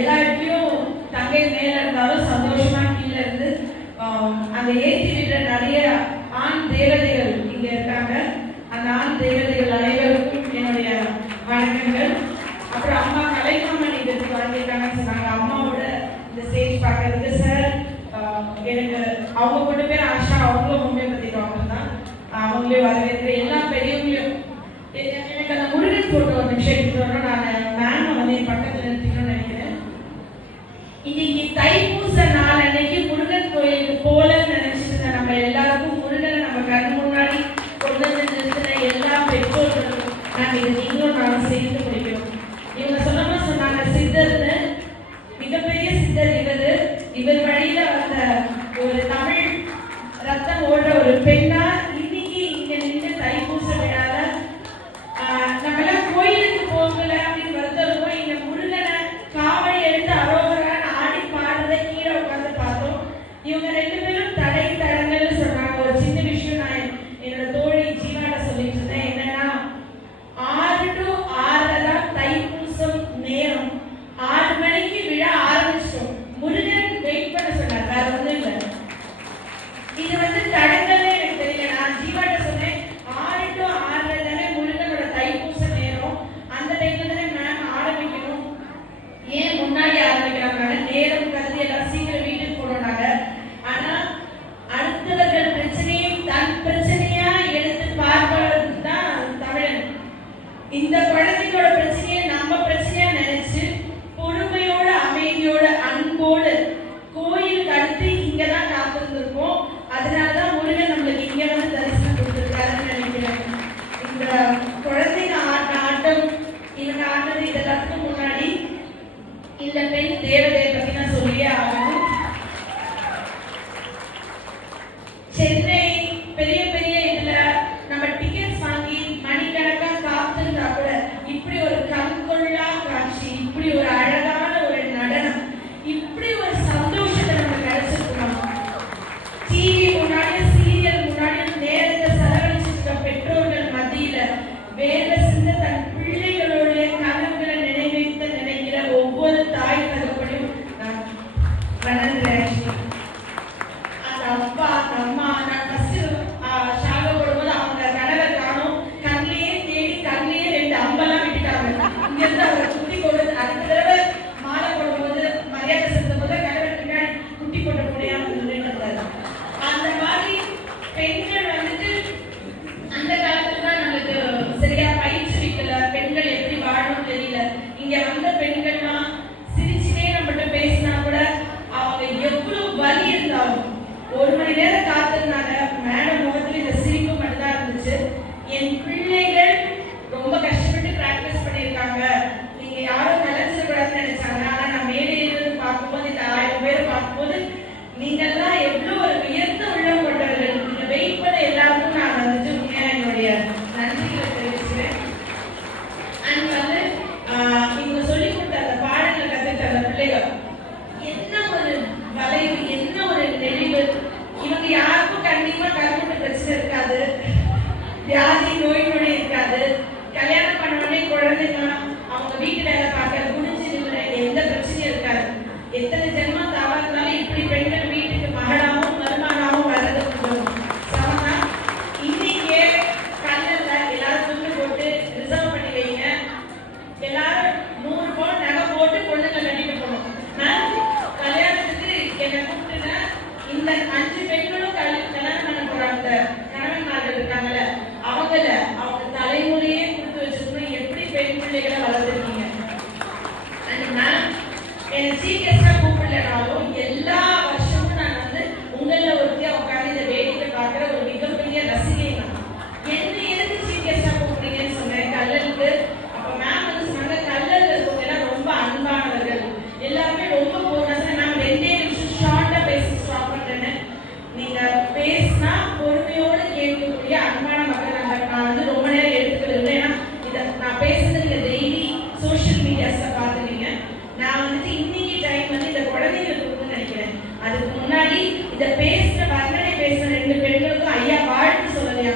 எல்லா இடத்துலையும் தங்கை மேல இருந்தாலும் சந்தோஷமா கீழே இருந்து அந்த ஏற்றி விடுற நிறைய ஆண் தேவதைகள் இங்க இருக்காங்க. அந்த ஆண் தேவதைகள் அனைவருக்கும் என்னுடைய வணக்கங்கள். அப்புறம் அம்மா கலைமாமணி இதுக்கு வாங்கியிருக்காங்கன்னு சொன்னாங்க. அம்மாவோட இந்த ஸ்டேஜ் பார்க்கறதுக்கு சார் எனக்கு அவங்க கொண்டு பேர் ஆஷா, அவங்களும் ஹோமியோபதி டாக்டர் தான், அவங்களே வரவேற்கிற எல்லா பெரியவங்களையும். எனக்கு அந்த முருகன் போட்டோ ஒரு நிமிஷம் எடுத்து வரணும். நான் மேம் வந்து என் பக்கத்தில் நிறுத்திக்கணும்னு நினைக்கிறேன். இன்னைக்கு தைப்பூச நாள் அன்னைக்கு முருகன் கோயிலுக்கு போலன்னு நினைச்சிட்டு நம்ம எல்லாருக்கும் முருகனை நம்ம கண் முன்னாடி கொண்டு வந்து நிறுத்தின எல்லா பெற்றோர்களும் நாங்கள் இதை நீங்களும் நாங்கள் சேர்ந்து முடிக்கணும். இவங்க சொன்னாங்க சித்தர்னு, மிகப்பெரிய சித்தர் இவர் வழியில வந்த ஒரு தமிழ் ரத்தம் ஓடுற ஒரு பெண்ணா இன்னைக்கு இங்க நின்று தைப்பூச விழால நம்ம எல்லாம் கோயிலுக்கு போகல அப்படின்னு வருத்தம். இங்க முருகனை காவடி எடுத்து அரோகரான்னு ஆடி பாடுறதை கீழே உட்காந்து பார்த்தோம். இவங்க ரெண்டு பேரும் தடங்கள்னு சொன்னாங்க. ஒரு சின்ன விஷயம் நான் என்னோட தோழி ஜீவாட சொல்லிட்டு இருந்தேன். என்னன்னா 6 to 6 தான் தைப்பூசம் நேரம். 6 மணிக்கு விழா ஆரம்பிச்சிட்டோம். முருகன் வெயிட் பண்ண சொன்னார், வேற ஒன்றும் இல்லை. இது வந்து தடங்களே எனக்கு தெரியல. நான் ஜீவாட்ட சொன்னேன் 6 to 6 தானே முருகனோட தைப்பூச நேரம், அந்த டைம்ல தானே மேம் ஆரம்பிக்கணும், ஏன் முன்னாடி ஆரம்பிக்கிறாங்க? நேரம் கருதி எல்லாம் சீக்கிரம் வீட்டுக்கு போனாங்க. ஆனா அடுத்தவர்கள் பிரச்சனையை தன் பிரச்சனையா எடுத்து பார்ப்பது தான் தமிழன். இந்த குழந்தைகளோட பிரச்சனையை நம்ம பிரச்சனையா நினைச்சு பொறுமையோட அமைதியோட அன்போடு கோயிலுக்கு அடுத்து இங்கதான் காத்திருந்திருக்கோம். அதனாலதான் முருகன் நம்மளுக்கு இங்க வந்து தரிசனம் கொடுத்திருக்காருன்னு நினைக்கிறேன். இந்த குழந்தைங்க ஆட்டம் இவங்க ஆடுறது இதெல்லாத்துக்கும் முன்னாடி இந்த பெண் தேவதையை பத்தி நான் சொல்லியே ஆகணும். சென்னை பெரிய பெரிய இதுல நம்ம டிக்கெட்ஸ் வாங்கி மணிக்கணக்கா காத்திருந்தா கூட இப்படி ஒரு கண்கொள்ளா காட்சி, இப்படி ஒரு அழகான ஒரு நடனம், இப்படி ஒரு சந்தோஷத்தை நம்ம கிடைச்சிருக்கணும். டிவி முன்னாடி சீரியல் முன்னாடி நேரத்தை செலவழிச்சிருக்க பெற்றோர்கள் மத்தியில வேலை சிந்த தன் பிள்ளைகளுடைய கனவுகளை நினைவைத்து நினைக்கிற ஒவ்வொரு தாய் தகப்பனையும் நான் வணங்குறேன். அந்த அப்பா அந்த அம்மா நான் ஃபர்ஸ்ட் ஷாக போடும்போது அவங்க கணவர் காணும், கண்ணிலேயே தேடி கண்ணிலேயே 2 அம்பெல்லாம் விட்டுட்டாங்க. இங்கிருந்து அவங்க குட்டி போடுறது, அடுத்த தடவை மாலை போடும்போது மரியாதை செலுத்தும் போது கணவர் பின்னாடி குட்டி போட்ட முடியாம இருந்தாரு. அந்த மாதிரி பெண்கள் வந்துட்டு அந்த காலத்துல தான் நம்மளுக்கு சரியா பயிற்சிக்கல, பெண்கள் எப்படி வாழணும் தெரியல. இங்க வந்த பெண்கள்லாம் சிரிச்சுனே நம்மகிட்ட பேசினா கூட அவங்க எவ்வளவு வலி இருந்தாலும் 1 மணி நேரம் காத்திருந்தாங்க. மேடம் முகத்துல இந்த சிரிப்பு மட்டும்தான் இருந்துச்சு. என் பிள்ளைகள் ரொம்ப கஷ்டப்பட்டு பிராக்டிஸ் பண்ணியிருக்காங்க, நீங்க யாரும் கலைச்சிடக்கூடாதுன்னு நினைச்சாங்க. ஆனா நான் மேடையிலிருந்து பார்க்கும்போது இந்த 1000 பேர் பார்க்கும்போது நீங்கெல்லாம் எவ்வளவு ஒரு உயர்ந்த உள்ளம் கொண்டவர்கள். நீங்க வெயிட் பண்ண எல்லாருக்கும் நான் வந்துட்டு உண்மையா என்னுடைய நன்றிகளை தெரிவிச்சுக்கிறேன். அண்ட் வந்து இவங்க சொல்லி கொடுத்த அந்த பாடங்களை கத்துக்கிட்ட அந்த பிள்ளைகள் என்ன ஒரு வளைவு, என்ன ஒரு நெளிவு. இவங்க யாருக்கும் கண்டிப்பா கருவுட்டு பிரச்சனை இருக்காது, வியாதி நோய் நொடி இருக்காது. கல்யாணம் பண்ண உடனே குழந்தைங்க அவங்க வீட்டு வேலை பார்க்க முடிஞ்சு எந்த பிரச்சனையும் இருக்காது. எத்தனை ஜென்மம் தவறு இருந்தாலும் இப்படி பெண்கள் வீட்டுக்கு மகளாவும் மருமகனாவும் வர்றது சமமா. இன்னைக்கே கல்லல்ல எல்லாரும் துண்டு போட்டு ரிசர்வ் பண்ணி வைங்க. எல்லாரும் 100 பவுன் நகை போட்டு பொண்ணுங்க கட்டிட்டு போகணும். நான் கல்யாணத்துக்கு என்னை கூப்பிட்டுனா இந்த 5 பெண்களும் கல்யாணம் பண்ண போறாங்க கணவன்மார்கள் இருக்காங்கல்ல, அவங்க தலைமுறையே கொடுத்து வச்சிருக்கணும். எப்படி பெண் பிள்ளைகளை வளர்த்துருக்கீங்க. என்னை சீக்கிரமா கூப்பிடலனாலும் எல்லா வருஷமும் நான் வந்து உங்கள ஒருத்தியா உட்காந்து இதை வேடிக்கை பார்க்கிற ஒரு மிகப்பெரிய ரசிகை நான். என்ன எதுக்கு சீக்கிரமா கூப்பிடுறீங்கன்னு சொன்னேன் கல்லலுக்கு. அப்ப மேம் வந்து சொன்னாங்க கல்லல் இருக்கவங்க ரொம்ப அன்பானவர்கள், எல்லாருமே ரொம்ப போனஸ். மேம் 2 நிமிஷம் ஷார்ட்டா பேசி ஸ்டாப் பண்றேன்னு. நீங்க பேசினா பொறுமையோடு கேட்கக்கூடிய அன்பான மக்கள். நான் வந்து ரொம்ப நேரம் எடுத்துக்கிறது. ஏன்னா இதை நான் பேசுறது நீங்க டெய்லி சோசியல் மீடியாஸ்ல பார்த்துருவீங்க. நான் வந்துட்டு இன்னைக்கு டைம் வந்து இந்த குழந்தைகளுக்கு கொடுக்குன்னு நினைக்கிறேன். அதுக்கு முன்னாடி இதை பேசுற வர்ணனை பேசுற 2 பெண்களுக்கும் ஐயா வாழ்த்து சொல்லலையா.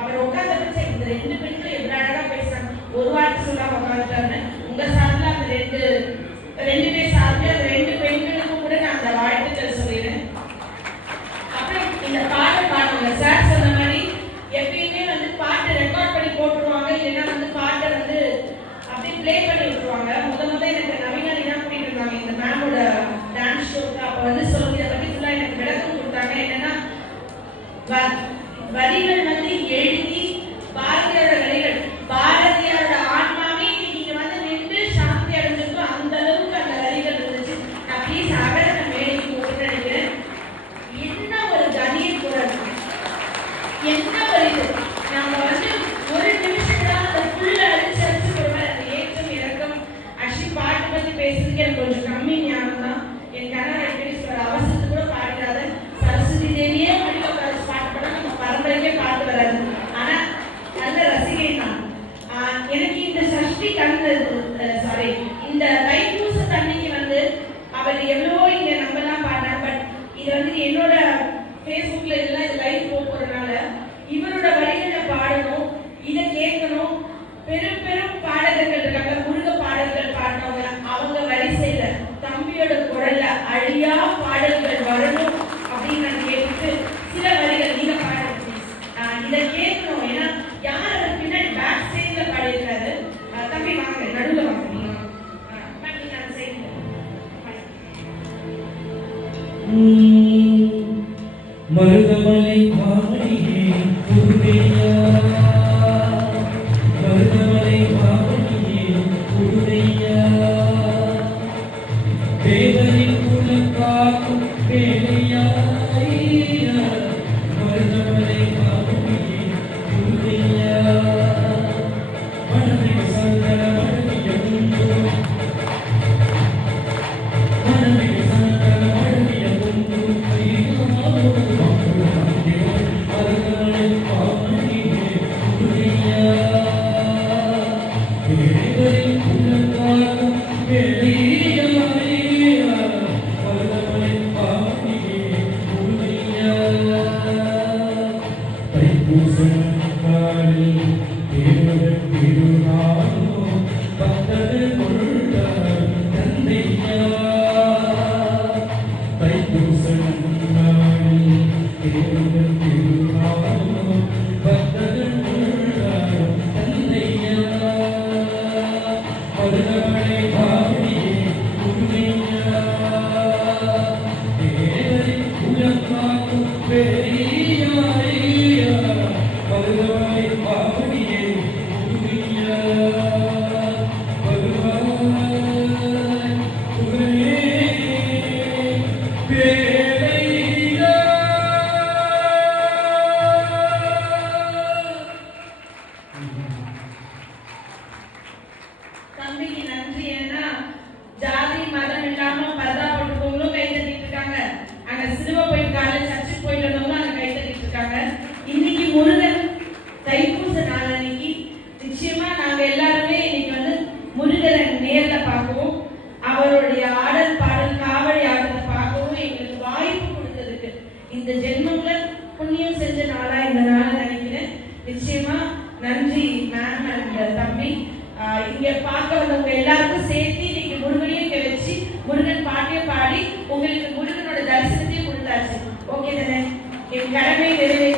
அவர் உட்கார்ந்த பட்ச இந்த 2 பெண்களும் எவ்வளவு அழகா பேசுறாங்க, ஒரு வார்த்தை சொல்லாம உட்காந்துட்டாருன்னு. உங்க சார்பில் அந்த 2 பேர் சார்ந்து அந்த 2 பெண்களுக்கும் கூட நான் அந்த வாழ்த்துக்கள் சொல்லிடுறேன். அப்புறம் இந்த பாட்டு பாடுவாங்க சார் சொன்ன மாதிரி எப்பயுமே வந்து பாட்டு ரெக்கார்ட் பண்ணி போட்டுருவாங்க, இல்லைன்னா வந்து பாட்டை வந்து அப்படியே ப்ளே பண்ணி விட்டுருவாங்க. முத எனக்கு நவீனாலி தான் கூட்டிட்டு இருந்தாங்க இந்த மேமோட டான்ஸ் ஷோக்கு. அப்போ வந்து சொல்லி இதை பற்றி ஃபுல்லாக எனக்கு விளக்கம் கொடுத்தாங்க. என்னன்னா வரிகள் வந்து எழுதி பாரதியோட வரிகள், பாரதியோட ஆன்மாவே நீங்க வந்து நின்று சாந்தி அடைஞ்சிருக்கோ அந்த அளவுக்கு அந்த வரிகள் இருந்துச்சு. நான் ப்ளீஸ் அகரத்தை மேடைக்கு போட்டு நினைக்கிறேன். என்ன ஒரு கணிய குரல், என்ன ஒரு இது, நம்ம வந்து ஒரு நிமிஷத்துல அந்த ஃபுல்ல அடிச்சு போடுற அந்த ஏற்றம் இறக்கம். ஆக்சுவலி பாட்டு பத்தி பேசுறதுக்கு எனக்கு கொஞ்சம் கம்மி ஞானம் தான். என் கணவர் எப்படி அவசரத்து கூட பாடுறாரு, சரஸ்வதி தேவியே மடிக்க பாட்டு பண்ண நம்ம பரம்பரைக்கே பாட்டு வராது. ஆனா நல்ல ரசிகை தான். எனக்கு இந்த சஷ்டி சாரி இந்த தைப்பூச தண்ணிக்கு வந்து அவர் எவ்வளவோ இங்க நம்மலாம் பாடுறாங்க. பட் இது வந்து என்னோட ஃபேஸ்புக்ல இதெல்லாம் இது லைவ் போறதுனால இவரோட வரிகளை பாடணும், இதை கேட்கணும். பெரும் பெரும் பாடகர்கள் இருக்காங்க, முருக பாடல்கள் பாடினவங்க, அவங்க வரிசையில தம்பியோட குரல்ல அழியா பாடல்கள் வரணும் அப்படின்னு நான் கேட்டுட்டு சில வரிகள் நீங்க பாடுங்க ப்ளீஸ். இதை கேட்கணும். ஏன்னா யார் அவர் பின்னாடி பேக் ஸ்டேஜ்ல பாடியிருக்காரு. தம்பி வாங்க, நடுவில் வாங்க, நீங்க நீங்க அந்த சைட்ல மருதமலை மாமணியே புதுமையா, மருதமலை மாமணியே புதுமையா, தேவரின் குலக்காக்கும் வேலையா, மருதமலை மாமணியே புதுமையா, மனதில் சந்தன மழகிய குண்டு, மனதில் சந்தன மழகிய குண்டு, தம்பிக்கு நன்றி. ஏன்னா ஜாதி மதம் இல்லாம பரதா போட்டுக்கவங்களும் கை தட்டிட்டு இருக்காங்க, அங்க சிலுவை போயிட்டு காலேஜ் சர்ச்சுக்கு போயிட்டு வந்தவங்களும் அங்க கை தட்டிட்டு இருக்காங்க. இன்னைக்கு முருகன் தைப்பூச நாள் அன்னைக்கு நிச்சயமா நாங்க எல்லாருமே இன்னைக்கு வந்து முருகரை நேர்ல பார்க்கவும் அவருடைய ஆடல் பாடல் காவடி ஆடத்தை பார்க்கவும் எங்களுக்கு வாய்ப்பு கொடுத்ததுக்கு இந்த ஜென்மங்கள புண்ணியம் செஞ்ச நாளா இந்த நாள் நினைக்கிறேன். நிச்சயமா நன்றி மேம் அண்ட் தம்பி. இங்க பார்க்க வந்தவங்க எல்லாருக்கும் சேர்த்து இன்னைக்கு முருகனையும் இங்க வச்சு முருகன் பாட்டையும் பாடி உங்களுக்கு முருகனோட தரிசனத்தையும் கொடுத்தாச்சு. ஓகே தானே? என் கடமை நிறைவேற்ற